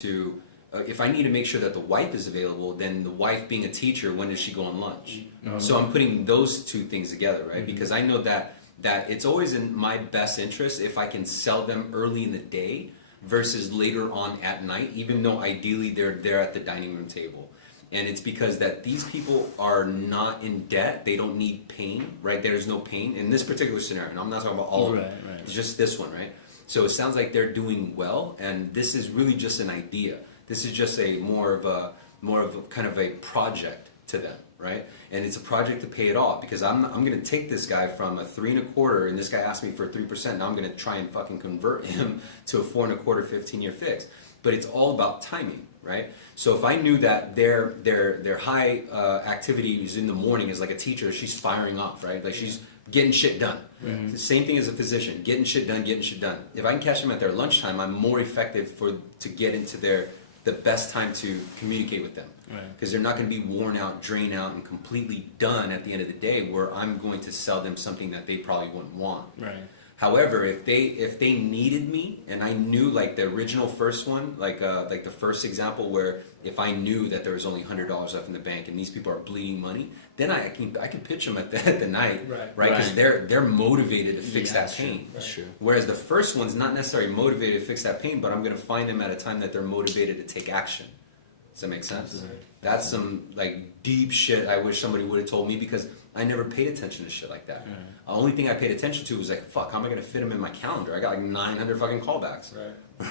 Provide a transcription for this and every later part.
to, if I need to make sure that the wife is available, then the wife being a teacher, when does she go on lunch? So I'm putting those two things together, right? Because I know that it's always in my best interest if I can sell them early in the day versus later on at night, even though ideally they're there at the dining room table. And it's because that these people are not in debt. They don't need pain, right? There's no pain in this particular scenario. And I'm not talking about all of them. Right. It's just this one, right? So it sounds like they're doing well, and this is really just an idea. This is just a more of a kind of a project to them, right? And it's a project to pay it off, because I'm going to take this guy from a 3 1/4, and this guy asked me for 3%. Now I'm going to try and fucking convert him to a 4 1/4 15-year fix. But it's all about timing, right? So if I knew that their high activity is in the morning, as like a teacher, she's firing off, right? Like she's getting shit done. The same thing as a physician, getting shit done. If I can catch them at their lunchtime, I'm more effective to get into the best time to communicate with them, because they're not going to be worn out, drained out, and completely done at the end of the day, where I'm going to sell them something that they probably wouldn't want. However, if they needed me, and I knew, like the original first one, like the first example, where if I knew that there was only $100 left in the bank and these people are bleeding money, then I can pitch them at the night, right? Because they're motivated to fix that pain. That's true. Whereas the first one's not necessarily motivated to fix that pain, but I'm going to find them at a time that they're motivated to take action. Does that make sense? That's some like deep shit I wish somebody would have told me, because I never paid attention to shit like that. The only thing I paid attention to was like, fuck, how am I going to fit them in my calendar? I got like 900 fucking callbacks.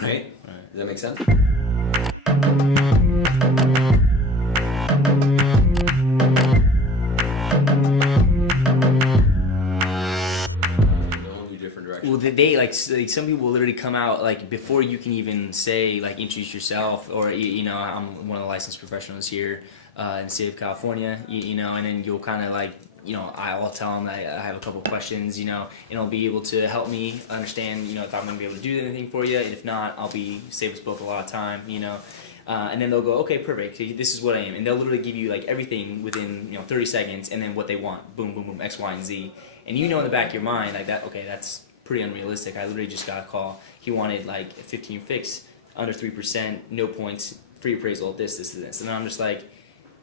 Right? Does that make sense? Well, they like some people literally come out like before you can even say like introduce yourself, or you know, I'm one of the licensed professionals here in the state of California, you know, and then you'll kind of like, you know, I'll tell them that I have a couple of questions, you know, and it'll be able to help me understand, you know, if I'm gonna be able to do anything for you, and if not, I'll be save us both a lot of time, you know. And then they'll go, okay, perfect, this is what I am, and they'll literally give you like everything within, you know, 30 seconds, and then what they want, boom, boom, boom, X, Y, and Z, and you know in the back of your mind like that, okay, that's pretty unrealistic. I literally just got a call. He wanted like a 15-year fix, under 3%, no points, free appraisal, this, and I'm just like,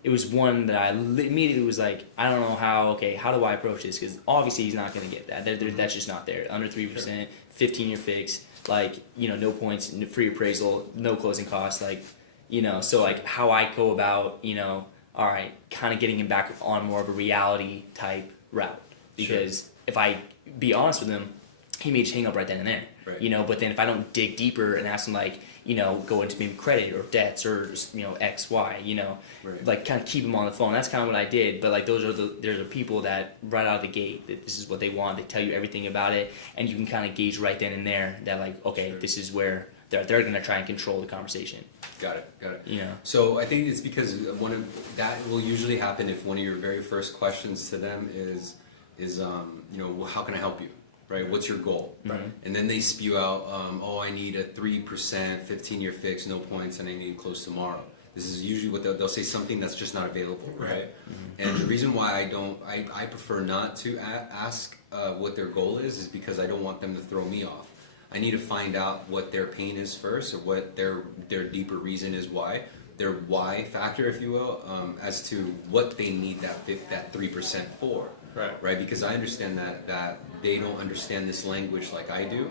it was one that I immediately was like, I don't know how do I approach this, because obviously he's not going to get that. That's just not there. Under 3%, 15-year fix, like, you know, no points, free appraisal, no closing costs, like, you know, so like how I go about, you know, all right, kind of getting him back on more of a reality type route, because if I be honest with him, he may just hang up right then and there, you know, but then if I don't dig deeper and ask him, like, you know, go into maybe credit or debts or just, you know, X, Y, you know, like kind of keep him on the phone. That's kind of what I did. But like there's the people that right out of the gate, that this is what they want. They tell you everything about it, and you can kind of gauge right then and there that like, okay, this is where they're going to try and control the conversation. Got it. You know. So I think it's because that will usually happen if one of your very first questions to them is you know, well, how can I help you? Right? What's your goal? And then they spew out, oh, I need a 3%, 15-year fix, no points, and I need it closed tomorrow. This is usually what they'll say, something that's just not available, right? And the reason why I prefer not to ask what their goal is because I don't want them to throw me off. I need to find out what their pain is first, or what their deeper reason is why, their why factor, if you will, as to what they need that 3% for. Right, because I understand that they don't understand this language like I do,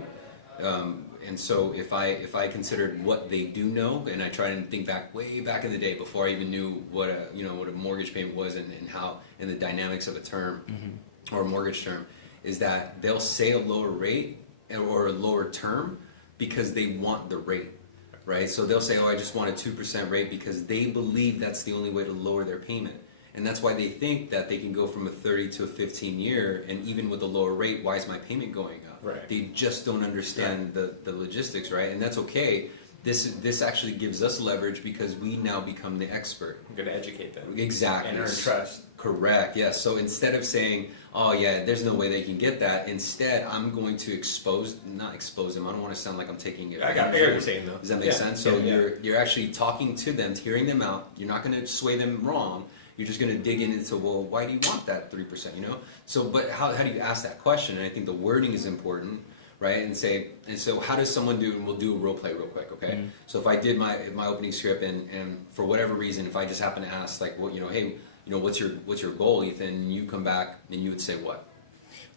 and so if I considered what they do know, and I try and think way back in the day before I even knew what a mortgage payment was, and how, and the dynamics of a term or a mortgage term, is that they'll say a lower rate or a lower term because they want the rate. Right, so they'll say, oh, I just want a 2% rate because they believe that's the only way to lower their payment. And that's why they think that they can go from a 30 to a 15-year, and even with a lower rate, why is my payment going up? They just don't understand the logistics, right? And that's okay. This actually gives us leverage because we now become the expert. We're going to educate them. Exactly. And earn trust. Correct, yes. So instead of saying, oh yeah, there's no way they can get that, instead I'm going to not expose them. I don't want to sound like I'm taking it. I got what you're saying though. Does that make sense? So you're actually talking to them, hearing them out. You're not going to sway them wrong. You're just going to dig into, well, why do you want that 3%, you know? So, but how do you ask that question? And I think the wording is important, right? And so how does someone do? And we'll do a role play real quick, okay? So if I did my opening script, and for whatever reason, if I just happen to ask like, well, hey, what's your goal, Ethan? You come back and you would say what?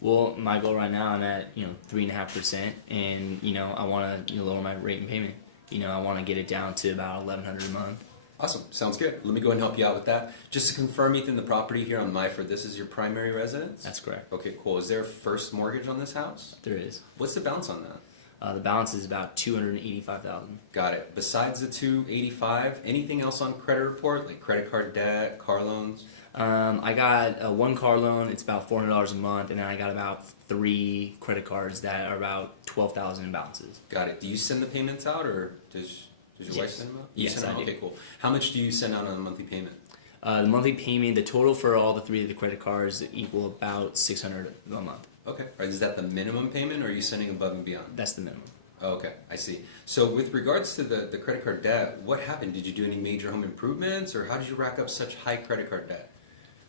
Well, my goal right now, I'm at 3.5%, and I want to lower my rate and payment. I want to get it down to about $1,100 a month. Awesome, sounds good. Let me go ahead and help you out with that. Just to confirm, Ethan, the property here on Myford, this is your primary residence? That's correct. Okay, cool. Is there a first mortgage on this house? There is. What's the balance on that? The balance is about $285,000. Got it. Besides the 285, anything else on credit report, like credit card debt, car loans? I got one car loan. It's about $400 a month, and then I got about 3 credit cards that are about $12,000 in balances. Got it. Do you send the payments out, or does your wife send them out? Yes, I do. Okay, cool. How much do you send out on a monthly payment? The monthly payment, the total for all the 3 of the credit cards equal about $600 a month. Okay. Right. Is that the minimum payment, or are you sending above and beyond? That's the minimum. Oh, okay, I see. So with regards to the credit card debt, what happened? Did you do any major home improvements, or how did you rack up such high credit card debt?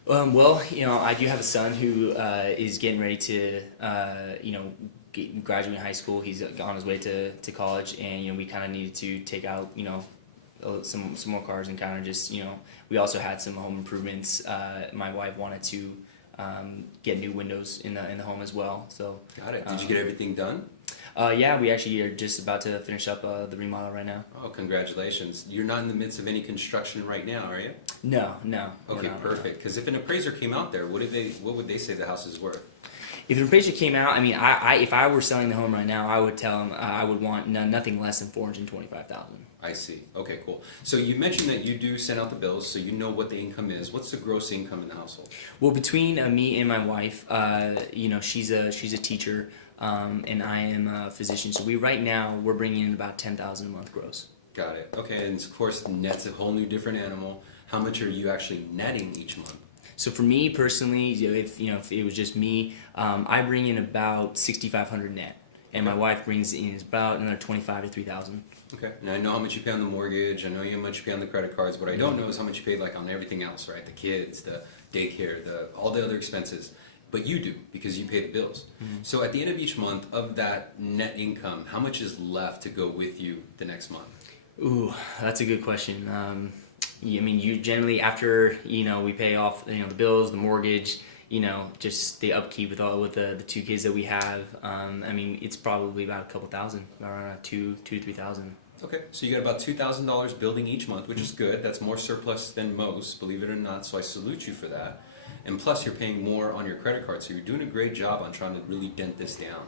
Well, I do have a son who is getting ready to, graduate high school. He's on his way to college, and we kind of needed to take out, some more cars, and kind of just, we also had some home improvements. My wife wanted to get new windows in the home as well. So got it. Did you get everything done? Yeah, we actually are just about to finish up the remodel right now. Oh, congratulations. You're not in the midst of any construction right now, are you? No. Okay, perfect. Because if an appraiser came out there, what would they say the house is worth? If an appraiser came out, if I were selling the home right now, I would tell him I would want nothing less than $425,000. I see. Okay, cool. So you mentioned that you do send out the bills, so you know what the income is. What's the gross income in the household? Well, between me and my wife, she's a teacher, and I am a physician. So right now we're bringing in about $10,000 a month gross. Got it. Okay, and of course net's a whole new different animal. How much are you actually netting each month? So for me personally, if it was just me, I bring in about $6,500 net, and my wife brings in about another $2,500 to $3,000. Okay, and I know how much you pay on the mortgage. I know how much you pay on the credit cards. What I don't know is how much you pay like on everything else, right? The kids, the daycare, all the other expenses. But you do because you pay the bills. So at the end of each month, of that net income, how much is left to go with you the next month? Ooh, that's a good question. You generally, after we pay off the bills, the mortgage, just the upkeep with the 2 kids that we have. It's probably about a couple thousand, around $2,000 to $3,000. Okay, so you got about $2,000 building each month, which is good. That's more surplus than most, believe it or not. So I salute you for that. And plus, you're paying more on your credit card, so you're doing a great job on trying to really dent this down.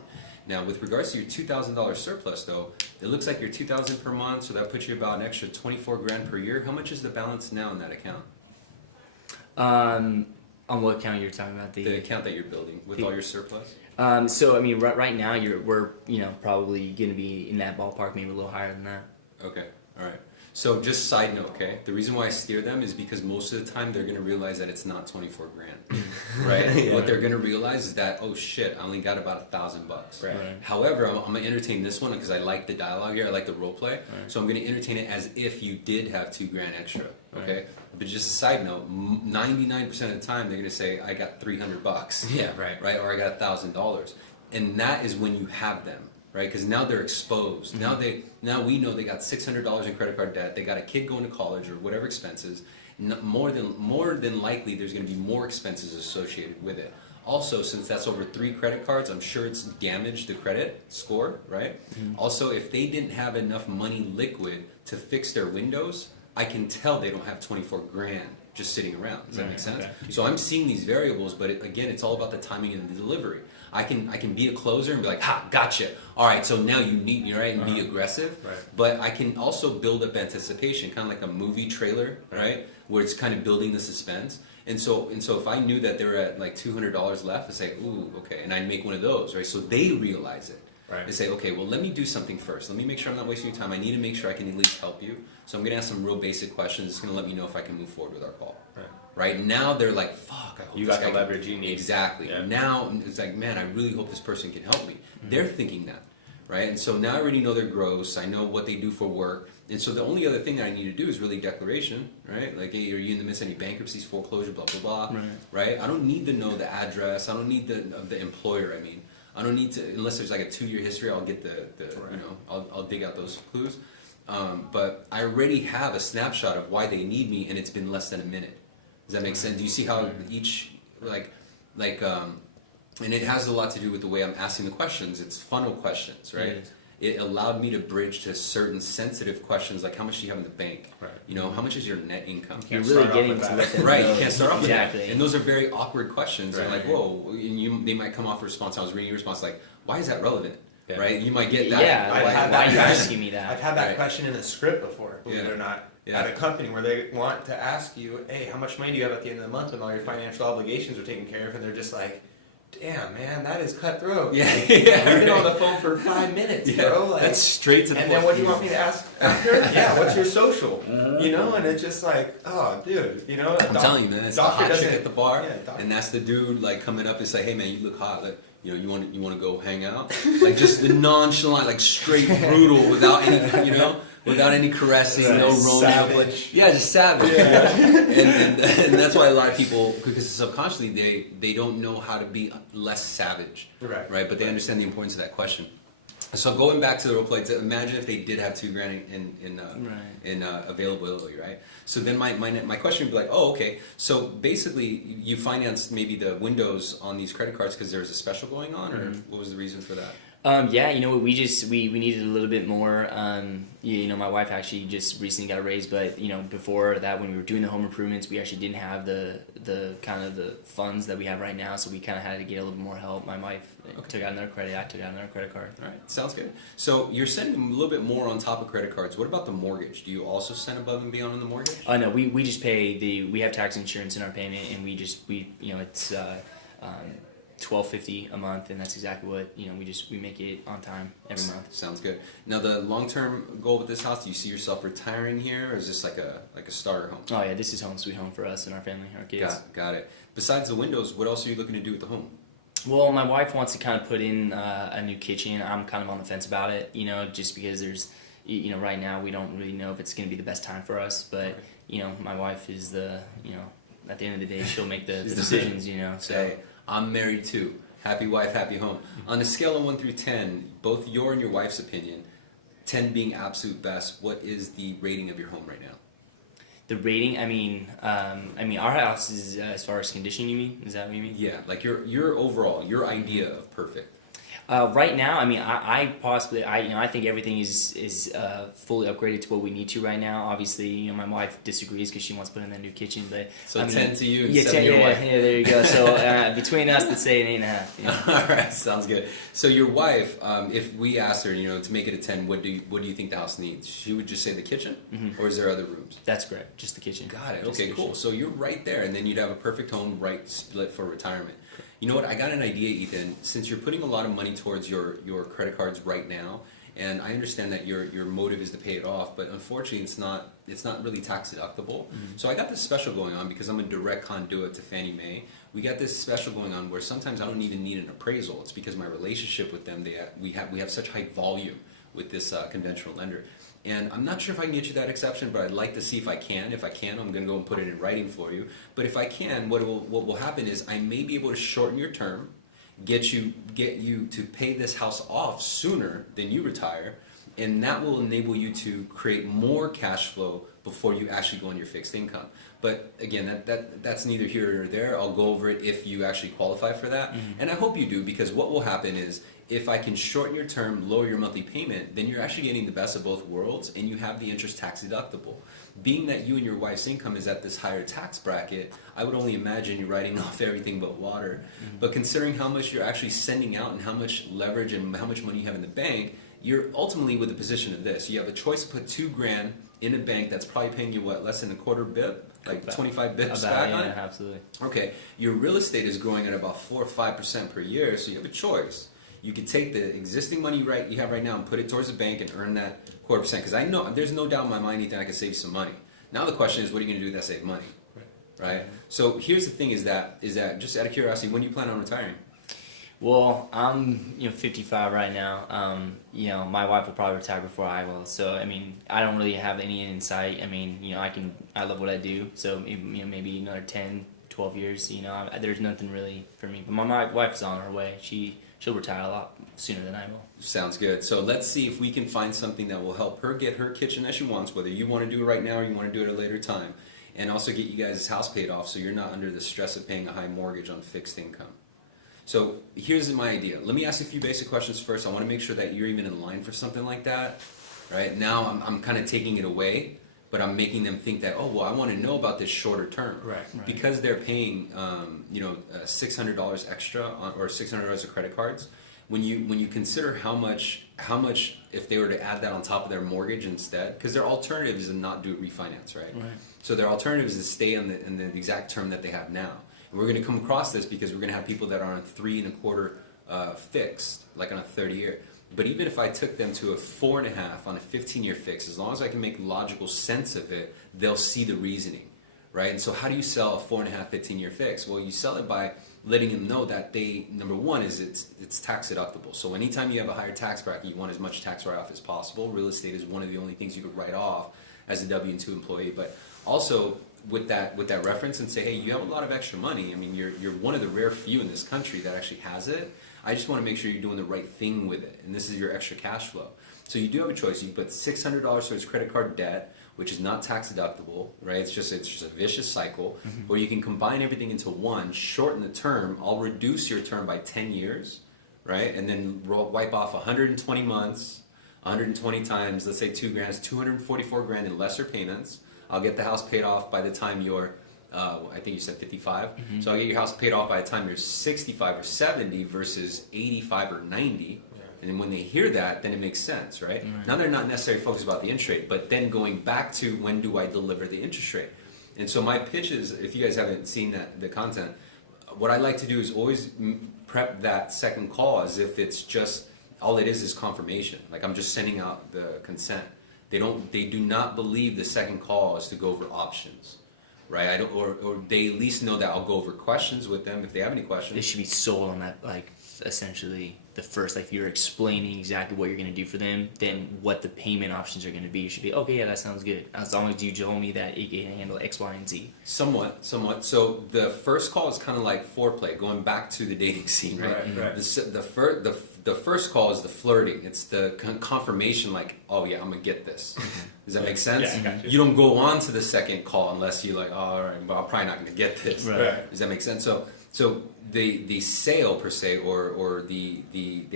Now, with regards to your $2,000 surplus, though, it looks like you're $2,000 per month, so that puts you about an extra $24,000 per year. How much is the balance now in that account? On what account you're talking about? The account that you're building with all your surplus. Right now we're probably going to be in that ballpark, maybe a little higher than that. Okay, all right. So just side note, okay? The reason why I steer them is because most of the time they're gonna realize that it's not $24,000, right? Yeah. What they're gonna realize is that, oh shit, I only got about $1,000. Right. However, I'm gonna entertain this one because I like the dialogue here, I like the role play. Right. So I'm gonna entertain it as if you did have $2,000 extra, okay? Right. But just a side note, 99% of the time they're gonna say, I got $300. Yeah, right. Right, or I got $1,000, and that is when you have them. Right, because now they're exposed. Now we know they got $600 in credit card debt. They got a kid going to college or whatever expenses. More than likely, there's going to be more expenses associated with it. Also, since that's over 3 credit cards, I'm sure it's damaged the credit score. Right. Also, if they didn't have enough money liquid to fix their windows, I can tell they don't have $24,000 just sitting around. Does that make sense? Okay. So I'm seeing these variables, but again, it's all about the timing and the delivery. I can be a closer and be like, ha, gotcha. All right, so now you need me, right, and be aggressive. Right. But I can also build up anticipation, kind of like a movie trailer, right, where it's kind of building the suspense. And so if I knew that they were at like $200 left, I'd say, ooh, okay, and I'd make one of those, right, so they realize it. Right. They say, okay, well, let me do something first. Let me make sure I'm not wasting your time. I need to make sure I can at least help you. So I'm going to ask some real basic questions. It's going to let me know if I can move forward with our call. Right now, they're like, fuck, I hope You this got the guy leverage you need. Exactly. Yeah. Now, it's like, man, I really hope this person can help me. They're thinking that, right? And so now I already know their gross. I know what they do for work. And so the only other thing that I need to do is really declaration, right? Like, hey, are you in the midst of any bankruptcies, foreclosure, blah, blah, blah, right? I don't need to know the address. I don't need the employer, I mean. I don't need to, unless there's like a 2-year history, I'll get I'll dig out those clues. But I already have a snapshot of why they need me, and it's been less than a minute. Does that make sense? Do you see how each, and it has a lot to do with the way I'm asking the questions. It's funnel questions, right? It allowed me to bridge to certain sensitive questions, like how much do you have in the bank? Right. How much is your net income? You're really getting to let them right. know. You can't start off with exactly. that. And those are very awkward questions. Right. They're like, whoa. And they might come off a response. I was reading your response like, why is that relevant? Yeah. Right? You might get that. Yeah. I've had why that are you asking me that? I've had that question in a script before, believe it or not. Yeah. At a company where they want to ask you, hey, how much money do you have at the end of the month when all your financial obligations are taken care of? And they're just like, damn, man, that is cutthroat. Yeah, like, yeah. We've been on the phone for 5 minutes, bro. Like, that's straight to the And then what do you want me to ask after? Yeah, what's your social? And it's just like, oh, dude, I'm telling you, man, it's the hot chick at the bar, Yeah, and that's the dude like coming up and say, hey, man, you look hot. Like, you want to go hang out? Like just the nonchalant, like straight brutal, without any, without any caressing, no Romeo. Yeah, just savage. Yeah. and that's why a lot of people, because subconsciously they don't know how to be less savage, right? But they understand the importance of that question. So going back to the role play, imagine if they did have $2,000 in availability, right? So then my question would be like, oh, okay. So basically, you financed maybe the windows on these credit cards because there was a special going on, or what was the reason for that? We needed a little bit more. My wife actually just recently got a raise, but before that, when we were doing the home improvements, we actually didn't have the kind of the funds that we have right now, so we kind of had to get a little bit more help. My wife took out another credit, I took out another credit card. All right, sounds good. So you're sending a little bit more on top of credit cards. What about the mortgage? Do you also send above and beyond on the mortgage? No, we just pay we have tax insurance in our payment, and it's $12.50 a month, and that's exactly what we make it on time every month. Sounds good. Now the long-term goal with this house, do you see yourself retiring here, or is this like a starter home? Oh yeah, this is home sweet home for us and our family, our kids. Got it. Besides the windows, what else are you looking to do with the home? Well, my wife wants to kind of put in a new kitchen. I'm kind of on the fence about it, just because there's right now we don't really know if it's going to be the best time for us, but my wife is at the end of the day she'll make the decisions, so. Hey, I'm married too. Happy wife, happy home. On a scale of 1 through 10, both your and your wife's opinion, 10 being absolute best, what is the rating of your home right now? The rating, I mean, our house is as far as condition. You mean? Is that what you mean? Yeah, like your overall, your idea of perfect. Right now, I mean, I think everything is fully upgraded to what we need to right now. Obviously, my wife disagrees because she wants to put in that new kitchen, but so 10 to you and 7 to your wife. Yeah, there you go. So between us, let's say an 8.5. All right, sounds good. So your wife, if we asked her, to make it a 10, what do you think the house needs? She would just say the kitchen, or is there other rooms? That's correct, just the kitchen. Got it. Okay, cool. So you're right there, and then you'd have a perfect home, right split for retirement. You know what? I got an idea, Ethan. Since you're putting a lot of money towards your credit cards right now, and I understand that your motive is to pay it off, but unfortunately, it's not really tax deductible. So I got this special going on because I'm a direct conduit to Fannie Mae. We got this special going on where sometimes I don't even need an appraisal. It's because my relationship with them, we have such high volume with this conventional lender. And I'm not sure if I can get you that exception, but I'd like to see if I can. If I can, I'm going to go and put it in writing for you. But if I can, what will happen is I may be able to shorten your term, get you to pay this house off sooner than you retire, and that will enable you to create more cash flow before you actually go on your fixed income. But again, that's neither here nor there. I'll go over it if you actually qualify for that. And I hope you do, because what will happen is if I can shorten your term, lower your monthly payment, then you're actually getting the best of both worlds, and you have the interest tax deductible. Being that you and your wife's income is at this higher tax bracket, I would only imagine you're writing off everything but water. But considering how much you're actually sending out and how much leverage and how much money you have in the bank, you're ultimately with the position of this. You have a choice to put $2,000 in a bank that's probably paying you less than a quarter bip, like 25 bips back on it? Yeah, absolutely. Okay, your real estate is growing at about 4 or 5% per year, so you have a choice. You could take the existing money you have right now and put it towards the bank and earn that 0.25%. Because I know there's no doubt in my mind, Ethan, I can save some money. Now the question is, what are you going to do with that saved money? Right? So here's the thing: is that just out of curiosity, when do you plan on retiring? Well, I'm 55 right now. My wife will probably retire before I will. So I mean, I don't really have any insight. I mean, I love what I do. So maybe another 10, 12 years. There's nothing really for me. But my wife's on her way. she'll retire a lot sooner than I will. Sounds good. So let's see if we can find something that will help her get her kitchen that she wants, whether you want to do it right now or you want to do it at a later time, and also get you guys' house paid off so you're not under the stress of paying a high mortgage on fixed income. So here's my idea. Let me ask you a few basic questions first. I want to make sure that you're even in line for something like that. Right now I'm kind of taking it away, but I'm making them think that, oh, well, I want to know about this shorter term. Right. Because they're paying, $600 extra or $600 of credit cards. When you consider how much if they were to add that on top of their mortgage instead, because their alternative is to not do refinance, right? So their alternative is to stay in the exact term that they have now. And we're going to come across this because we're going to have people that are on 3 1/4 fixed, like on a 30-year. But even if I took them to a 4.5 on a 15-year fix, as long as I can make logical sense of it, they'll see the reasoning, right? And so how do you sell a 4.5 15-year fix? Well, you sell it by letting them know that number one is it's tax deductible. So anytime you have a higher tax bracket, you want as much tax write-off as possible. Real estate is one of the only things you could write off as a W-2 employee. But also with that reference and say, hey, you have a lot of extra money. I mean, you're one of the rare few in this country that actually has it. I just want to make sure you're doing the right thing with it, and this is your extra cash flow. So you do have a choice. You put $600 towards credit card debt, which is not tax deductible, right? It's just a vicious cycle. Or you can combine everything into one, shorten the term. I'll reduce your term by 10 years, right? And then wipe off 120 months, 120 times, let's say $2 grand, 244 grand in lesser payments. I'll get the house paid off by the time you're I think you said 55. So I'll get your house paid off by the time you're 65 or 70 versus 85 or 90. And then when they hear that, then it makes sense, right? Now they're not necessarily focused about the interest rate, but then going back to when do I deliver the interest rate? And so my pitch is, if you guys haven't seen the content, what I like to do is always prep that second call as if it's just, all it is confirmation. Like I'm just sending out the consent. They do not believe the second call is to go over options. Right, or they at least know that I'll go over questions with them if they have any questions. They should be sold on that, like essentially the first, like if you're explaining exactly what you're going to do for them, then what the payment options are going to be. You should be, okay, yeah, that sounds good. As long as you told me that it can handle X, Y, and Z. Somewhat. So the first call is kind of like foreplay, going back to the dating scene, right? The first call is the flirting. It's the confirmation, like, oh yeah, I'm gonna get this. Does that make sense? Yeah, I got you. You don't go on to the second call unless you're like, oh, all right, well, I'm probably not gonna get this. Right. Does that make sense? So the sale per se, or the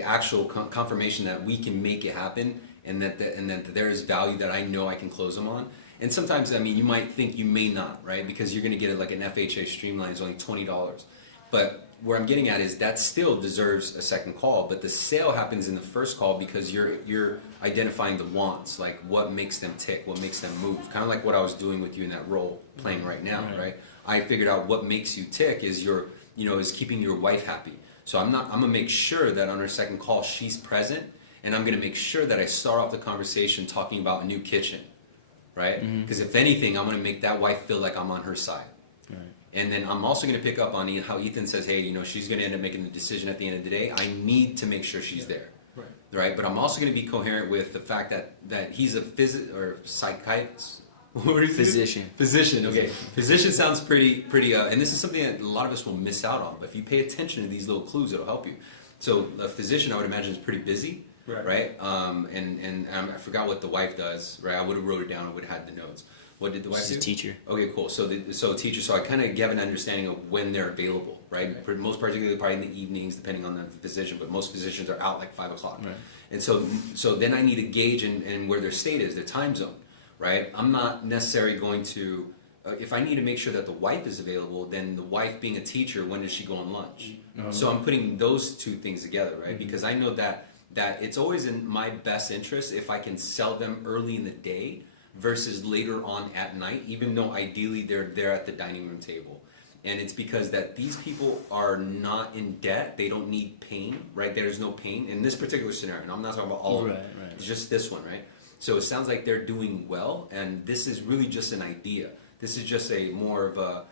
actual confirmation that we can make it happen, and that there is value that I know I can close them on. And sometimes, I mean, you might think you may not, right? Because you're gonna get it like an FHA Streamline is only $20. But where I'm getting at is that still deserves a second call, but the sale happens in the first call because you're identifying the wants, like what makes them tick, what makes them move. Kind of like what I was doing with you in that role playing right now, right? I figured out what makes you tick is is keeping your wife happy. So I'm gonna make sure that on her second call she's present, and I'm gonna make sure that I start off the conversation talking about a new kitchen, right? Because if anything, I'm gonna make that wife feel like I'm on her side. And then I'm also going to pick up on how Ethan says, hey, she's going to end up making the decision at the end of the day. I need to make sure she's there. Right? But I'm also going to be coherent with the fact that he's a psychiatrist. Physician. Physician, okay. Physician sounds pretty, and this is something that a lot of us will miss out on. But if you pay attention to these little clues, it'll help you. So a physician, I would imagine, is pretty busy. Right? And I forgot what the wife does, right? I would have wrote it down. I would have had the notes. What did the wife do? She's a teacher. Okay, cool. So teacher. So I kind of have an understanding of when they're available, right? Most particularly probably in the evenings, depending on the physician. But most physicians are out like 5 o'clock. Right. And so then I need to gauge in where their state is, their time zone, right? I'm not necessarily going to. If I need to make sure that the wife is available, then the wife being a teacher, when does she go on lunch? So I'm putting those two things together, right? Because I know that it's always in my best interest if I can sell them early in the day versus later on at night, even though ideally they're there at the dining room table. And it's because that these people are not in debt. They don't need pain, right? There's no pain in this particular scenario. And I'm not talking about all of them. Right. It's just this one, right? So it sounds like they're doing well, and this is really just an idea. This is just more of a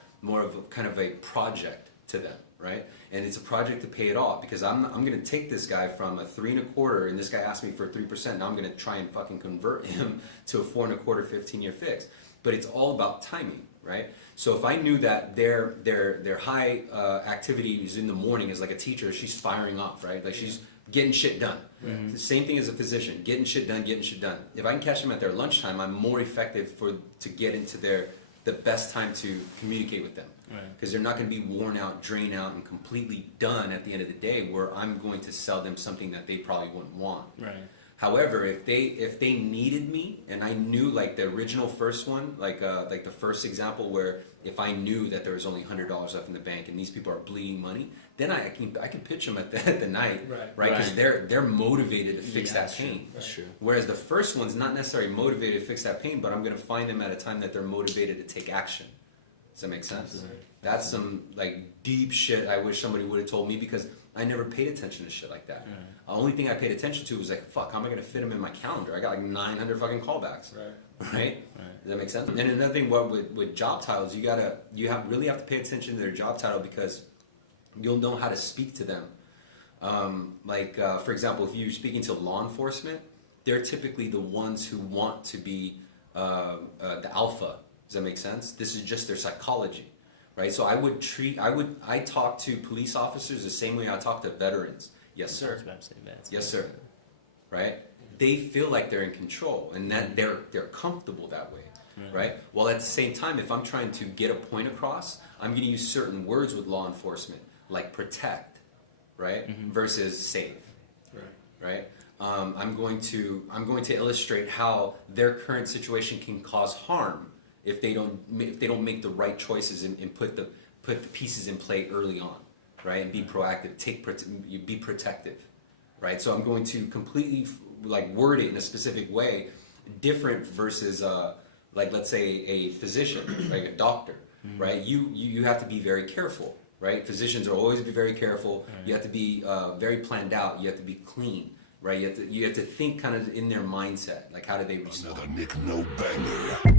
kind of a project to them, right? And it's a project to pay it off, because I'm going to take this guy from a 3 1/4, and this guy asked me for 3%. Now I'm going to try and fucking convert him to a 4 1/4 15-year fix. but it's all about timing, right? So if I knew that their high activity is in the morning as like a teacher, she's firing off, right? Like she's getting shit done. The same thing as a physician, getting shit done. If I can catch them at their lunchtime, I'm more effective to get into the best time to communicate with them. Because they're not going to be worn out, drained out, and completely done at the end of the day, where I'm going to sell them something that they probably wouldn't want. Right. However, if they needed me, and I knew like the original first one, like the first example where if I knew that there was only $100 left in the bank and these people are bleeding money, then I can pitch them at the night, right? Because they're motivated to fix that pain. That's true. Whereas the first one's not necessarily motivated to fix that pain, but I'm going to find them at a time that they're motivated to take action. Does that make sense? Absolutely. That's some like deep shit I wish somebody would have told me, because I never paid attention to shit like that. The only thing I paid attention to was like, fuck, how am I going to fit them in my calendar? I got like 900 fucking callbacks. Right? Does that make sense? And another thing, with job titles, you really have to pay attention to their job title, because you'll know how to speak to them. For example, if you're speaking to law enforcement, they're typically the ones who want to be the alpha. Does that make sense? This is just their psychology, right? So I talk to police officers the same way I talk to veterans. Yes, sir. Yes, sir. Right? They feel like they're in control, and that they're comfortable that way, right? While at the same time, if I'm trying to get a point across, I'm going to use certain words with law enforcement, like protect, right, versus save, right? I'm going to illustrate how their current situation can cause harm if they don't make the right choices and put the pieces in play early on, right? And be proactive, be protective, right? So I'm going to completely like word it in a specific way, different versus like let's say a physician, like a doctor, right? You have to be very careful, right? Physicians are always be very careful. You have to be very planned out. You have to be clean, right? You have to think kind of in their mindset, like how do they respond? Another Nick No Banger.